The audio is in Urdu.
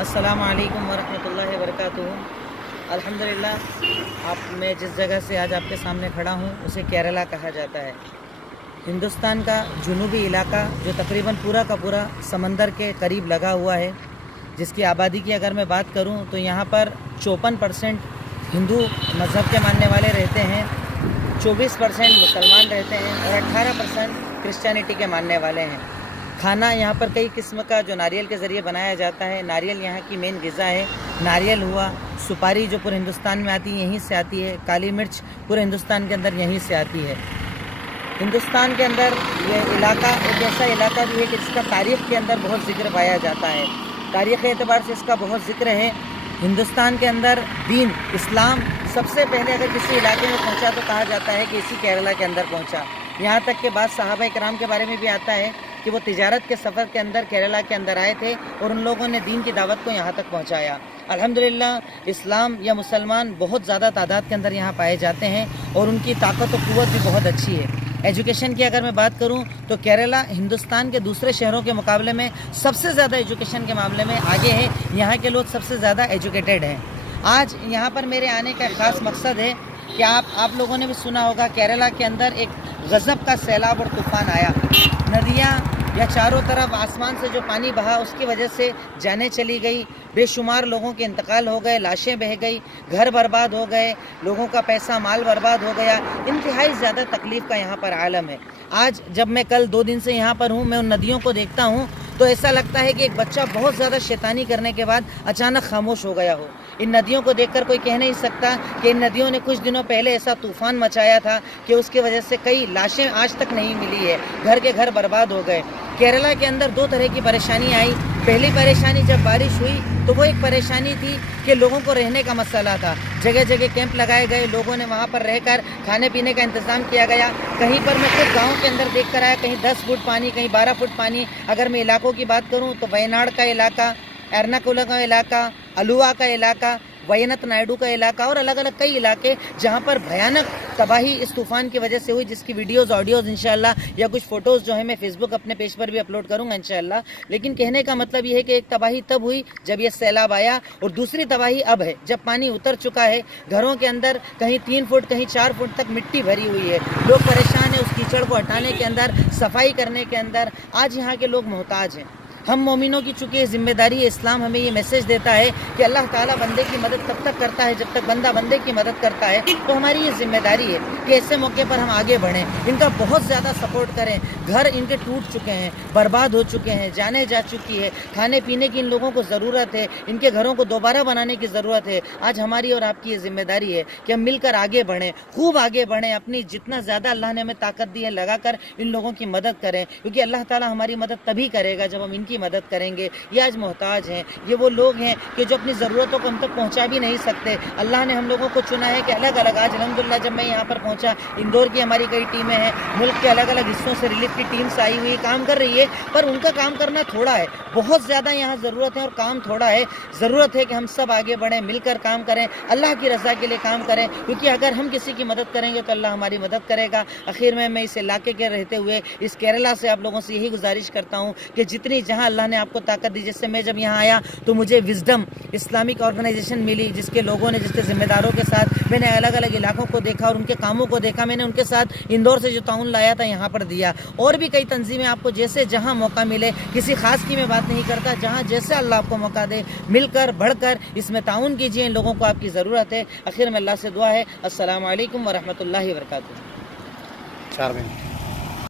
السلام علیکم ورحمۃ اللہ وبرکاتہ۔ الحمدللہ، میں جس جگہ سے آج آپ کے سامنے کھڑا ہوں اسے کیرلا کہا جاتا ہے۔ ہندوستان کا جنوبی علاقہ جو تقریباً پورا کا پورا سمندر کے قریب لگا ہوا ہے، جس کی آبادی کی اگر میں بات کروں تو یہاں پر 54% ہندو مذہب کے ماننے والے رہتے ہیں، 24% مسلمان رہتے ہیں اور 18% کرسچینٹی کے ماننے والے ہیں۔ کھانا یہاں پر کئی قسم کا جو ناریل کے ذریعے بنایا جاتا ہے۔ ناریل یہاں کی مین غذا ہے۔ ناریل ہوا، سپاری جو پورے ہندوستان میں آتی ہے یہیں سے آتی ہے، کالی مرچ پورے ہندوستان کے اندر یہیں سے آتی ہے۔ ہندوستان کے اندر یہ علاقہ ایک ایسا علاقہ بھی ہے کہ جس کا تاریخ کے اندر بہت ذکر پایا جاتا ہے۔ تاریخ کے اعتبار سے اس کا بہت ذکر ہے۔ ہندوستان کے اندر دین اسلام سب سے پہلے اگر کسی علاقے میں پہنچا تو کہا جاتا ہے کہ اسی کیرلا کے اندر پہنچا۔ یہاں تک کہ بعض صحابہ کرام کے بارے میں بھی آتا ہے کہ وہ تجارت کے سفر کے اندر کیرلا کے اندر آئے تھے اور ان لوگوں نے دین کی دعوت کو یہاں تک پہنچایا۔ الحمدللہ اسلام یا مسلمان بہت زیادہ تعداد کے اندر یہاں پائے جاتے ہیں اور ان کی طاقت و قوت بھی بہت اچھی ہے۔ ایجوکیشن کی اگر میں بات کروں تو کیرلا ہندوستان کے دوسرے شہروں کے مقابلے میں سب سے زیادہ ایجوکیشن کے معاملے میں آگے ہے۔ یہاں کے لوگ سب سے زیادہ ایجوکیٹڈ ہیں۔ آج یہاں پر میرے آنے کا خاص مقصد ہے کہ آپ لوگوں نے بھی سنا ہوگا کیرلا کے اندر ایک غضب کا سیلاب اور طوفان آیا۔ ندیاں یا چاروں طرف آسمان سے جو پانی بہا اس کی وجہ سے جانیں چلی گئی، بے شمار لوگوں کے انتقال ہو گئے، لاشیں بہہ گئی، گھر برباد ہو گئے، لوگوں کا پیسہ مال برباد ہو گیا۔ انتہائی زیادہ تکلیف کا یہاں پر عالم ہے۔ آج جب میں کل 2 دن سے یہاں پر ہوں، میں ان ندیوں کو دیکھتا ہوں تو ایسا لگتا ہے کہ ایک بچہ بہت زیادہ شیطانی کرنے کے بعد اچانک خاموش ہو گیا ہو۔ ان ندیوں کو دیکھ کر کوئی کہہ نہیں سکتا کہ ان ندیوں نے کچھ دنوں پہلے ایسا طوفان مچایا تھا کہ اس کی وجہ سے کئی لاشیں آج تک نہیں ملی ہے، گھر کے گھر برباد ہو گئے۔ کیرلا کے اندر 2 طرح کی پریشانی آئی۔ پہلی پریشانی جب بارش ہوئی تو وہ ایک پریشانی تھی کہ لوگوں کو رہنے کا مسئلہ تھا۔ جگہ جگہ کیمپ لگائے گئے، لوگوں نے وہاں پر رہ کر کھانے پینے کا انتظام کیا گیا۔ کہیں پر میں خود گاؤں کے اندر دیکھ کر آیا، کہیں 10 فٹ پانی، کہیں 12 فٹ پانی۔ اگر میں علاقوں کی بات کروں تو ویناڈ کا علاقہ، ایرناکولم کا علاقہ، الوا کا علاقہ، وینت نائیڈو کا علاقہ اور الگ الگ کئی علاقے جہاں پر بھیانک تباہی اس طوفان کی وجہ سے ہوئی، جس کی ویڈیوز آڈیوز انشاءاللہ یا کچھ فوٹوز جو ہیں میں فیس بک اپنے پیج پر بھی اپلوڈ کروں گا انشاءاللہ۔ لیکن کہنے کا مطلب یہ ہے کہ ایک تباہی تب ہوئی جب یہ سیلاب آیا اور دوسری تباہی اب ہے جب پانی اتر چکا ہے۔ گھروں کے اندر کہیں 3 فٹ کہیں 4 فٹ تک مٹی بھری ہوئی ہے۔ لوگ پریشان ہیں اس کیچڑ کو ہٹانے کے اندر، صفائی کرنے کے اندر۔ آج یہاں کے لوگ محتاج ہیں۔ ہم مومنوں کی چونکہ ذمہ داری ہے، اسلام ہمیں یہ میسج دیتا ہے کہ اللہ تعالیٰ بندے کی مدد تب تک کرتا ہے جب تک بندہ بندے کی مدد کرتا ہے۔ تو ہماری یہ ذمہ داری ہے کہ ایسے موقع پر ہم آگے بڑھیں، ان کا بہت زیادہ سپورٹ کریں۔ گھر ان کے ٹوٹ چکے ہیں، برباد ہو چکے ہیں، جانیں جا چکی ہے، کھانے پینے کی ان لوگوں کو ضرورت ہے، ان کے گھروں کو دوبارہ بنانے کی ضرورت ہے۔ آج ہماری اور آپ کی یہ ذمہ داری ہے کہ ہم مل کر آگے بڑھیں، خوب آگے بڑھیں، اپنی جتنا زیادہ اللہ نے ہمیں طاقت دی ہے لگا کر ان لوگوں کی مدد کریں، کیونکہ اللہ تعالیٰ ہماری مدد تبھی کرے گا جب ہم ان کی مدد کریں گے۔ یہ آج محتاج ہیں، یہ وہ لوگ ہیں کہ جو اپنی ضرورتوں کو ہم تک پہنچا بھی نہیں سکتے۔ اللہ نے ہم لوگوں کو چنا ہے کہ الگ الگ آج الحمدللہ جب میں یہاں پر پہنچا، اندور کی ہماری کئی ٹیمیں ہیں، ملک کے الگ الگ حصوں سے ریلیف کی ٹیمز آئی ہوئی کام کر رہی ہے، پر ان کا کام کرنا تھوڑا ہے، بہت زیادہ یہاں ضرورت ہے اور کام تھوڑا ہے۔ ضرورت ہے کہ ہم سب آگے بڑھیں، مل کر کام کریں، اللہ کی رضا کے لیے کام کریں، کیونکہ اگر ہم کسی کی مدد کریں گے تو اللہ ہماری مدد کرے گا۔ آخر میں اس علاقے کے رہتے ہوئے اس کیرلا سے آپ لوگوں سے یہی گزارش کرتا ہوں کہ جتنی جہاں اللہ نے آپ کو طاقت دی، جس سے میں جب یہاں آیا تو مجھے وزڈم اسلامک آرگنائزیشن ملی، جس کے لوگوں نے، جس کے ذمہ داروں کے ساتھ میں نے الگ الگ علاقوں کو دیکھا اور ان کے کاموں کو دیکھا۔ میں نے ان کے ساتھ اندور سے جو تعاون لایا تھا یہاں پر دیا، اور بھی کئی تنظیمیں آپ کو جیسے جہاں موقع ملے، کسی خاص کی میں بات نہیں کرتا، جہاں جیسے اللہ آپ کو موقع دے مل کر بڑھ کر اس میں تعاون کیجیے، ان لوگوں کو آپ کی ضرورت ہے۔ آخر میں اللہ سے دعا ہے، السلام علیکم ورحمۃ اللہ وبرکاتہ۔ 4 منٹ